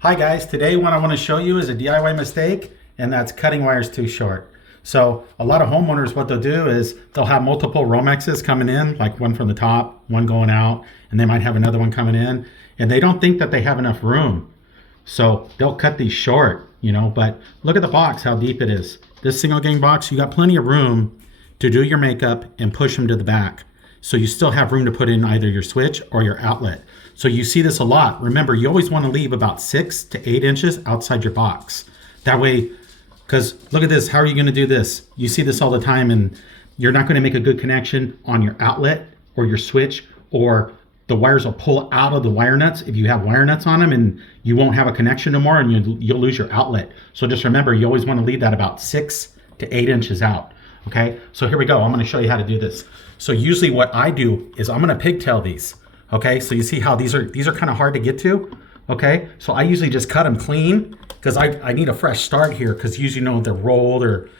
Hi guys, today what I want to show you is a DIY mistake, and that's cutting wires too short. So a lot of homeowners, what they'll do is they'll have multiple Romexes coming in, like one from the top, one going out, and they might have another one coming in, and they don't think that they have enough room. So they'll cut these short, but look at the box, how deep it is. This single gang box, you got plenty of room to do your makeup and push them to the back. So you still have room to put in either your switch or your outlet. So you see this a lot. Remember, you always want to leave about 6 to 8 inches outside your box. That way, because look at this, how are you going to do this? You see this all the time, and you're not going to make a good connection on your outlet or your switch, or the wires will pull out of the wire nuts if you have wire nuts on them, and you won't have a connection no more, and you'll lose your outlet. So just remember, you always want to leave that about 6 to 8 inches out. Okay, so here we go. I'm going to show you how to do this. So usually what I do is I'm going to pigtail these. Okay, so you see how these are kind of hard to get to. Okay, so I usually just cut them clean because I need a fresh start here, because usually they're rolled or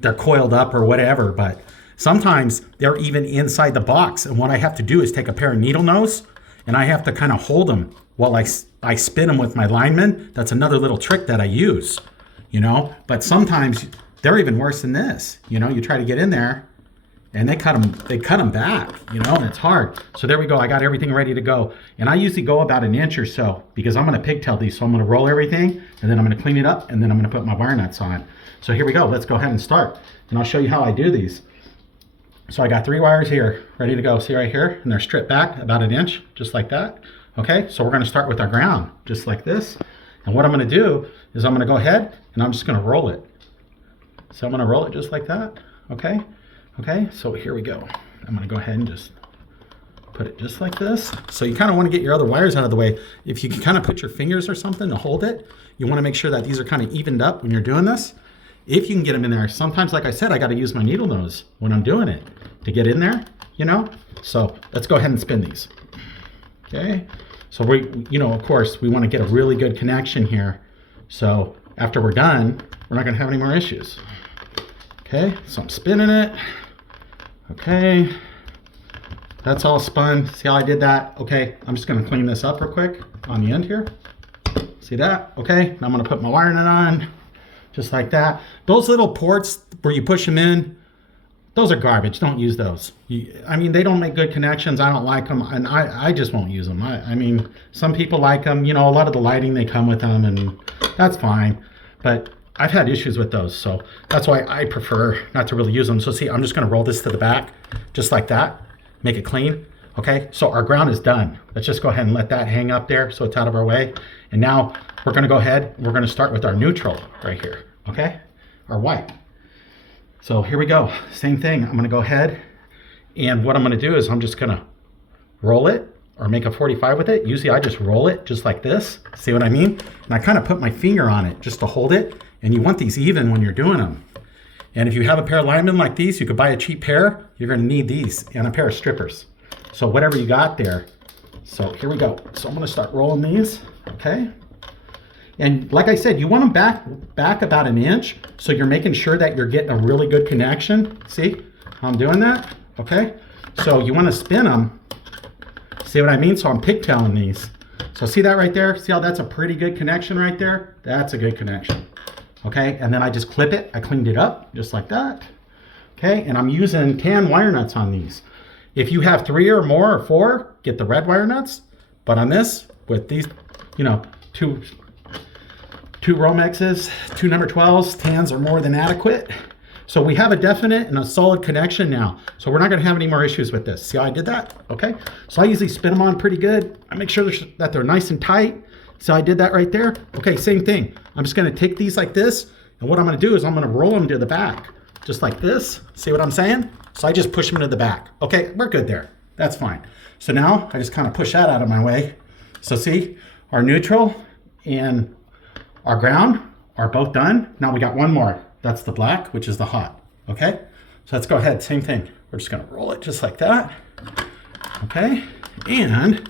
they're coiled up or whatever, but sometimes they're even inside the box, and what I have to do is take a pair of needle nose and I have to kind of hold them while I spin them with my lineman. That's another little trick that I use, but sometimes they're even worse than this. You try to get in there and they cut them back, and it's hard. So there we go. I got everything ready to go. And I usually go about an inch or so because I'm going to pigtail these. So I'm going to roll everything, and then I'm going to clean it up, and then I'm going to put my wire nuts on. So here we go. Let's go ahead and start. And I'll show you how I do these. So I got 3 wires here ready to go. See right here? And they're stripped back about an inch, just like that. Okay, so we're going to start with our ground, just like this. And what I'm going to do is I'm going to go ahead and I'm just going to roll it. So I'm going to roll it just like that. Okay. Okay, so here we go. I'm going to go ahead and just put it just like this. So you kind of want to get your other wires out of the way. If you can kind of put your fingers or something to hold it, you want to make sure that these are kind of evened up when you're doing this. If you can get them in there. Sometimes, like I said, I got to use my needle nose when I'm doing it to get in there, So let's go ahead and spin these. Okay, so of course, we want to get a really good connection here. So after we're done, we're not going to have any more issues. Okay, so I'm spinning it. Okay, that's all spun. See how I did that? Okay, I'm just going to clean this up real quick on the end here. See that? Okay, now I'm going to put my wire nut on, just like that. Those little ports where you push them in, those are garbage. Don't use those. They don't make good connections. I don't like them, and I just won't use them. I mean, some people like them. A lot of the lighting, they come with them, and that's fine. But I've had issues with those, so that's why I prefer not to really use them. So see, I'm just going to roll this to the back, just like that, make it clean. Okay, so our ground is done. Let's just go ahead and let that hang up there so it's out of our way. And now we're going to go ahead, we're going to start with our neutral right here, okay, our white. So here we go, same thing. I'm going to go ahead, and what I'm going to do is I'm just going to roll it or make a 45 with it. Usually I just roll it just like this. See what I mean? And I kind of put my finger on it just to hold it. And you want these even when you're doing them. And if you have a pair of linemen like these, you could buy a cheap pair. You're going to need these and a pair of strippers. So whatever you got there. So here we go. So I'm going to start rolling these. Okay. And like I said, you want them back about an inch. So you're making sure that you're getting a really good connection. See how I'm doing that? Okay. So you want to spin them. See what I mean? So I'm pigtailing these. So see that right there? See how that's a pretty good connection right there? That's a good connection. Okay, and then I just clip it. I cleaned it up just like that. Okay, and I'm using tan wire nuts on these. If you have 3 or more or 4, get the red wire nuts. But on this, with these, two Romexes, 2 number 12s, tans are more than adequate. So we have a definite and a solid connection now. So we're not going to have any more issues with this. See how I did that? Okay, so I usually spin them on pretty good. I make sure that they're nice and tight. So I did that right there. Okay, same thing. I'm just going to take these like this, and what I'm going to do is I'm going to roll them to the back, just like this. See what I'm saying? So I just push them to the back. Okay, we're good there. That's fine. So now I just kind of push that out of my way. So see, our neutral and our ground are both done. Now we got one more. That's the black, which is the hot. Okay, so let's go ahead. Same thing. We're just going to roll it just like that. Okay, and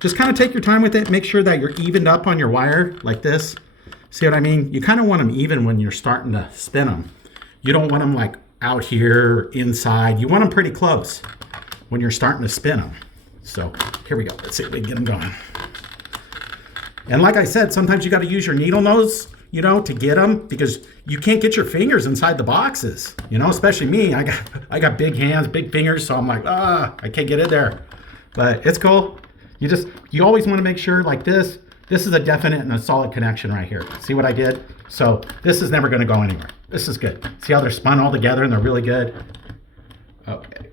just kind of take your time with it. Make sure that you're evened up on your wire like this. See what I mean? You kind of want them even when you're starting to spin them. You don't want them like out here or inside. You want them pretty close when you're starting to spin them. So here we go. Let's see if we can get them going. And like I said, sometimes you got to use your needle nose, you know, to get them, because you can't get your fingers inside the boxes, you know, especially me. I got big hands, big fingers, so I'm like, I can't get in there. But it's cool. You always want to make sure, like this is a definite and a solid connection right here. See what I did? So this is never going to go anywhere. This is good. See how they're spun all together and they're really good? Okay.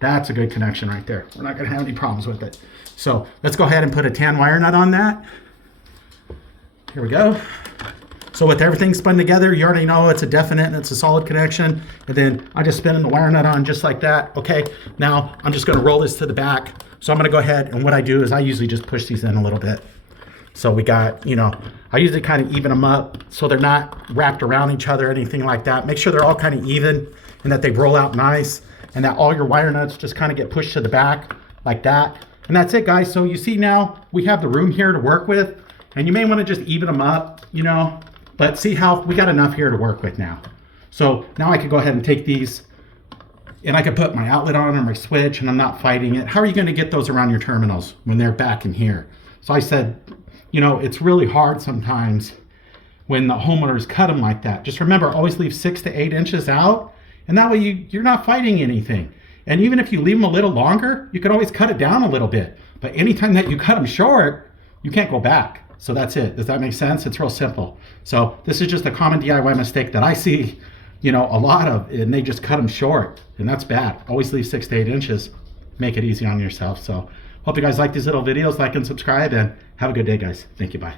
That's a good connection right there. We're not going to have any problems with it. So let's go ahead and put a tan wire nut on that. Here we go. So with everything spun together, you already know it's a definite and it's a solid connection. And then I just spin the wire nut on just like that. Okay, now I'm just going to roll this to the back. So I'm going to go ahead, and what I do is I usually just push these in a little bit. So we got, you know, I usually kind of even them up so they're not wrapped around each other or anything like that. Make sure they're all kind of even and that they roll out nice, and that all your wire nuts just kind of get pushed to the back like that. And that's it, guys. So you see now we have the room here to work with, and you may want to just even them up, you know, but see how we got enough here to work with now. So now I could go ahead and take these, and I could put my outlet on or my switch, and I'm not fighting it. How are you going to get those around your terminals when they're back in here? So I said, you know, it's really hard sometimes when the homeowners cut them like that. Just remember, always leave 6 to 8 inches out, and that way you're not fighting anything. And even if you leave them a little longer, you can always cut it down a little bit. But anytime that you cut them short, you can't go back. So that's it. Does that make sense? It's real simple. So this is just a common DIY mistake that I see, you know, a lot of, and they just cut them short, and that's bad. Always leave 6 to 8 inches. Make it easy on yourself. So hope you guys like these little videos. Like and subscribe, and have a good day, guys. Thank you. Bye.